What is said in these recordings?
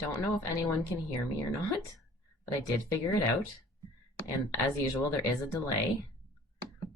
don't know if anyone can hear me or not, but I did figure it out. And as usual, there is a delay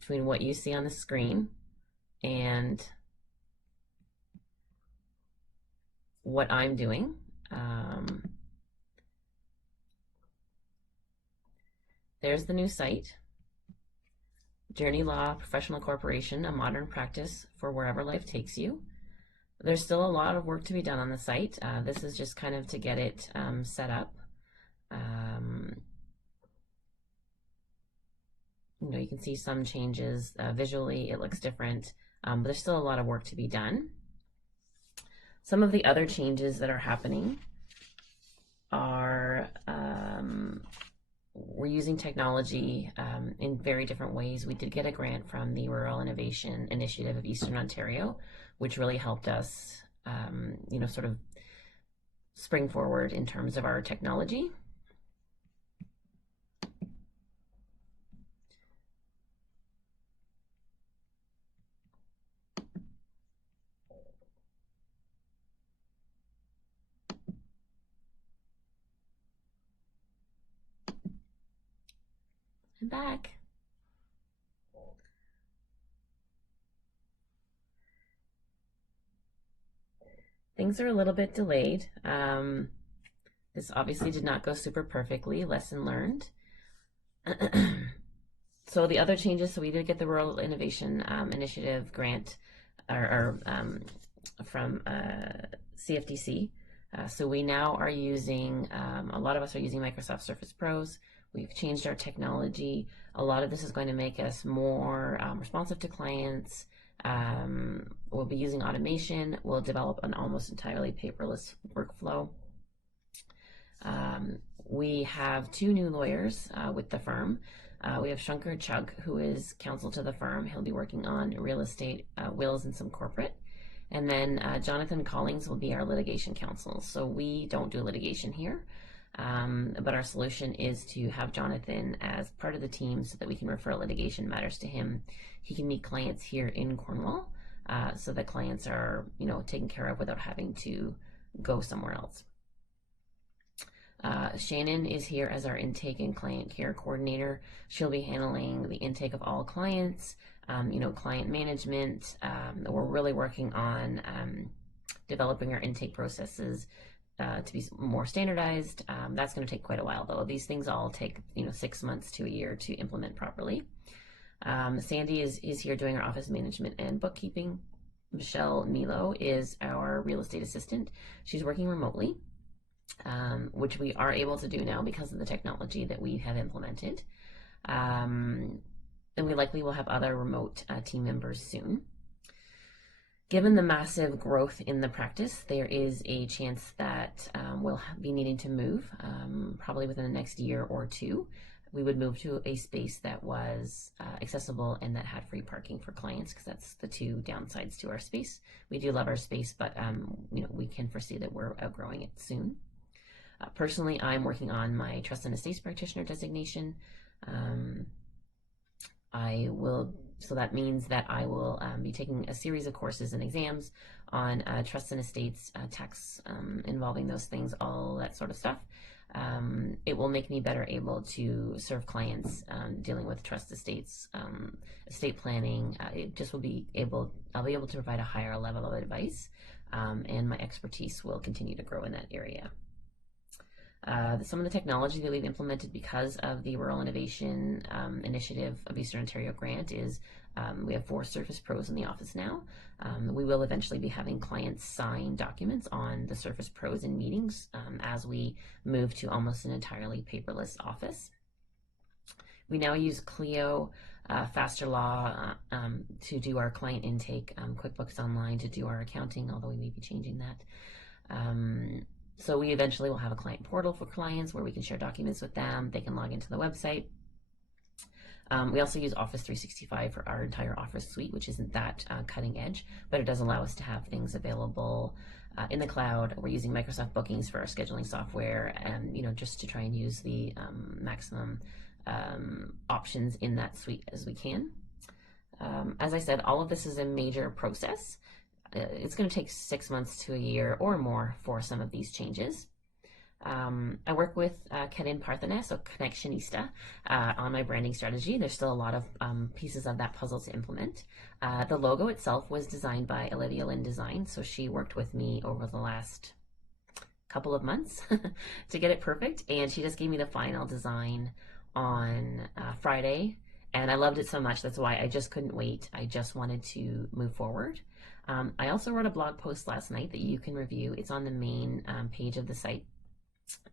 between what you see on the screen and what I'm doing. There's the new site, Journey Law Professional Corporation, a modern practice for wherever life takes you. There's still a lot of work to be done on the site. This is just kind of to get it set up. You can see some changes visually. It looks different, but there's still a lot of work to be done. Some of the other changes that are happening are we're using technology in very different ways. We did get a grant from the Rural Innovation Initiative of Eastern Ontario, which really helped us, sort of spring forward in terms of our technology. I'm back. Things are a little bit delayed. This obviously did not go super perfectly. Lesson learned. So the other changes, so we did get the Rural Innovation Initiative grant from CFDC. So we now are using, a lot of us are using Microsoft Surface Pros. We've changed our technology. A lot of this is going to make us more responsive to clients. We'll be using automation. We'll develop an almost entirely paperless workflow. We have 2 new lawyers with the firm. We have Shankar Chugh, who is counsel to the firm. He'll be working on real estate, wills, and some corporate. And then Jonathan Collings will be our litigation counsel. So we don't do litigation here, but our solution is to have Jonathan as part of the team so that we can refer litigation matters to him. He can meet clients here in Cornwall, so that clients are, taken care of without having to go somewhere else. Shannon is here as our intake and client care coordinator. She'll be handling the intake of all clients, client management. We're really working on developing our intake processes to be more standardized. That's going to take quite a while, though. These things all take 6 months to a year to implement properly. Sandy is here doing our office management and bookkeeping. Michelle Milo is our real estate assistant. She's working remotely, which we are able to do now because of the technology that we have implemented. And we likely will have other remote team members soon. Given the massive growth in the practice, there is a chance that we'll be needing to move, probably within the next year or 2. We would move to a space that was accessible and that had free parking for clients, because that's the 2 downsides to our space. We do love our space, but we can foresee that we're outgrowing it soon. Personally, I'm working on my Trust and Estates Practitioner designation. So that means that I will be taking a series of courses and exams on Trust and Estates, tax involving those things, all that sort of stuff. It will make me better able to serve clients dealing with trust estates, estate planning. I'll be able to provide a higher level of advice, and my expertise will continue to grow in that area. Some of the technology that we've implemented because of the Rural Innovation Initiative of Eastern Ontario grant is we have 4 Surface Pros in the office now. We will eventually be having clients sign documents on the Surface Pros in meetings as we move to almost an entirely paperless office. We now use Clio, Faster Law to do our client intake, QuickBooks Online to do our accounting, although we may be changing that. So we eventually will have a client portal for clients where we can share documents with them. They can log into the website. We also use Office 365 for our entire Office suite, which isn't that cutting edge, but it does allow us to have things available in the cloud. We're using Microsoft Bookings for our scheduling software, and just to try and use the maximum options in that suite as we can. As I said, all of this is a major process. It's going to take 6 months to a year or more for some of these changes. I work with Kenan Parthenes, so Connectionista, on my branding strategy. There's still a lot of pieces of that puzzle to implement. The logo itself was designed by Olivia Lynn Design, so she worked with me over the last couple of months to get it perfect, and she just gave me the final design on Friday, and I loved it so much. That's why I just couldn't wait. I just wanted to move forward. I also wrote a blog post last night that you can review. It's on the main page of the site,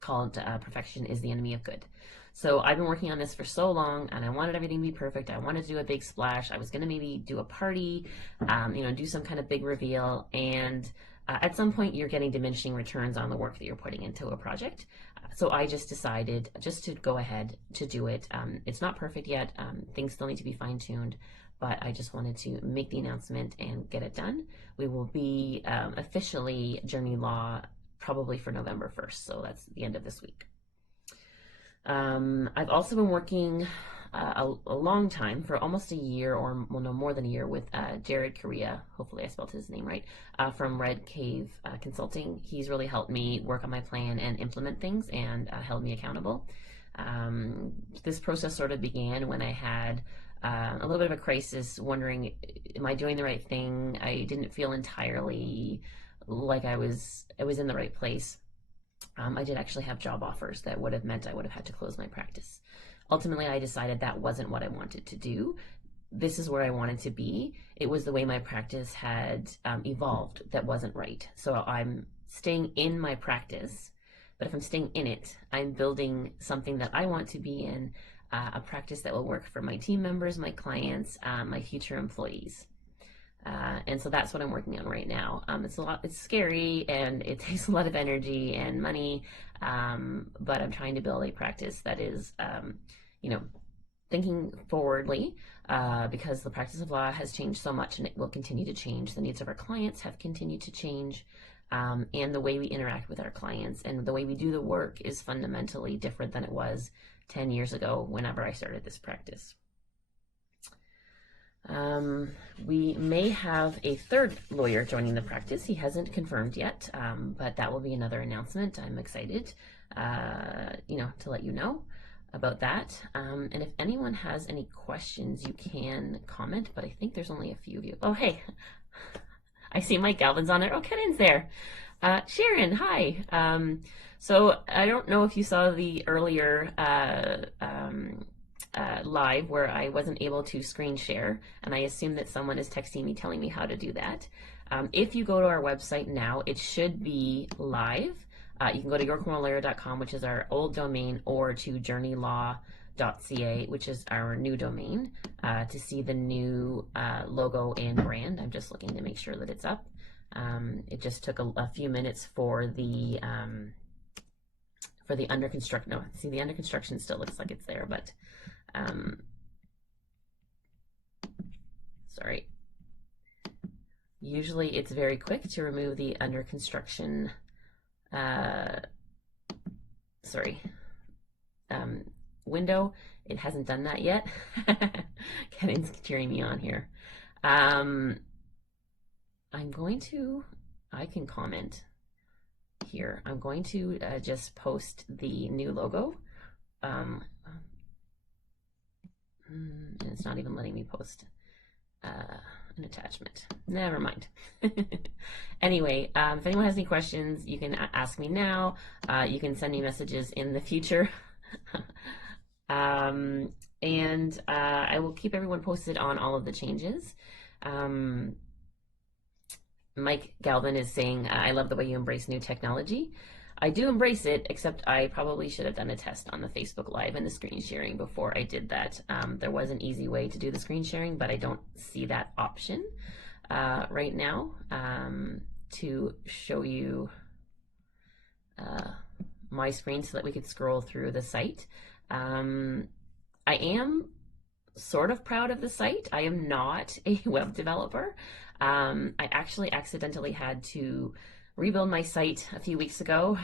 called Perfection is the Enemy of Good. So I've been working on this for so long, and I wanted everything to be perfect. I wanted to do a big splash. I was going to maybe do a party, do some kind of big reveal, and at some point you're getting diminishing returns on the work that you're putting into a project. So I just decided just to go ahead to do it. It's not perfect yet. Things still need to be fine-tuned, but I just wanted to make the announcement and get it done. We will be officially Journey Law probably for November 1st, so that's the end of this week. I've also been working a long time, for almost a year, or well, no, more than a year, with Jared Correa, hopefully I spelled his name right, from Red Cave Consulting. He's really helped me work on my plan and implement things, and held me accountable. This process sort of began when I had a little bit of a crisis, wondering, am I doing the right thing? I didn't feel entirely like I was in the right place. I did actually have job offers that would have meant I would have had to close my practice. Ultimately, I decided that wasn't what I wanted to do. This is where I wanted to be. It was the way my practice had evolved that wasn't right. So I'm staying in my practice, but if I'm staying in it, I'm building something that I want to be in, a practice that will work for my team members, my clients, my future employees. And so that's what I'm working on right now. It's scary, and it takes a lot of energy and money, but I'm trying to build a practice that is, thinking forwardly, because the practice of law has changed so much, and it will continue to change. The needs of our clients have continued to change, and the way we interact with our clients and the way we do the work is fundamentally different than it was 10 years ago whenever I started this practice. We may have a third lawyer joining the practice. He hasn't confirmed yet, but that will be another announcement. I'm excited, to let you know about that. And if anyone has any questions, you can comment, but I think there's only a few of you. Oh, hey, I see Mike Galvin's on there. Oh, Kenan's there. Sharon, hi. So I don't know if you saw the earlier live where I wasn't able to screen share, and I assume that someone is texting me telling me how to do that. If you go to our website now, it should be live. You can go to yorkmorelawyer.com, which is our old domain, or to journeylaw.ca, which is our new domain, to see the new logo and brand. I'm just looking to make sure that it's up. It just took a few minutes for the under construction. No, see, the under construction still looks like it's there, but sorry. Usually it's very quick to remove the under construction, window. It hasn't done that yet. Kevin's cheering me on here. I can comment here. I'm going to just post the new logo. And it's not even letting me post an attachment. Never mind. Anyway, if anyone has any questions, you can ask me now. You can send me messages in the future. And I will keep everyone posted on all of the changes. Mike Galvin is saying, I love the way you embrace new technology. I do embrace it, except I probably should have done a test on the Facebook Live and the screen sharing before I did that. There was an easy way to do the screen sharing, but I don't see that option right now to show you my screen so that we could scroll through the site. I am sort of proud of the site. I am not a web developer. I actually accidentally had to rebuild my site a few weeks ago.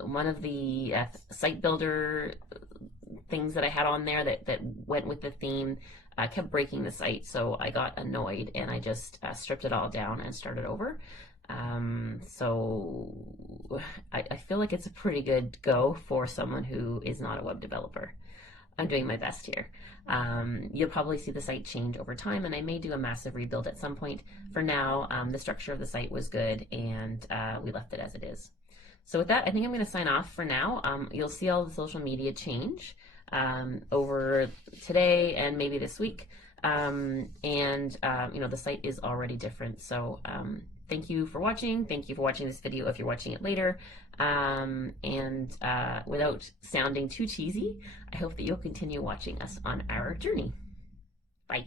One of the site builder things that I had on there that went with the theme kept breaking the site, so I got annoyed and I just stripped it all down and started over. So I feel like it's a pretty good go for someone who is not a web developer. I'm doing my best here. You'll probably see the site change over time, and I may do a massive rebuild at some point. For now, the structure of the site was good, and we left it as it is. So with that, I think I'm going to sign off for now. You'll see all the social media change over today and maybe this week. The site is already different. So thank you for watching. Thank you for watching this video if you're watching it later. Without sounding too cheesy, I hope that you'll continue watching us on our journey. Bye.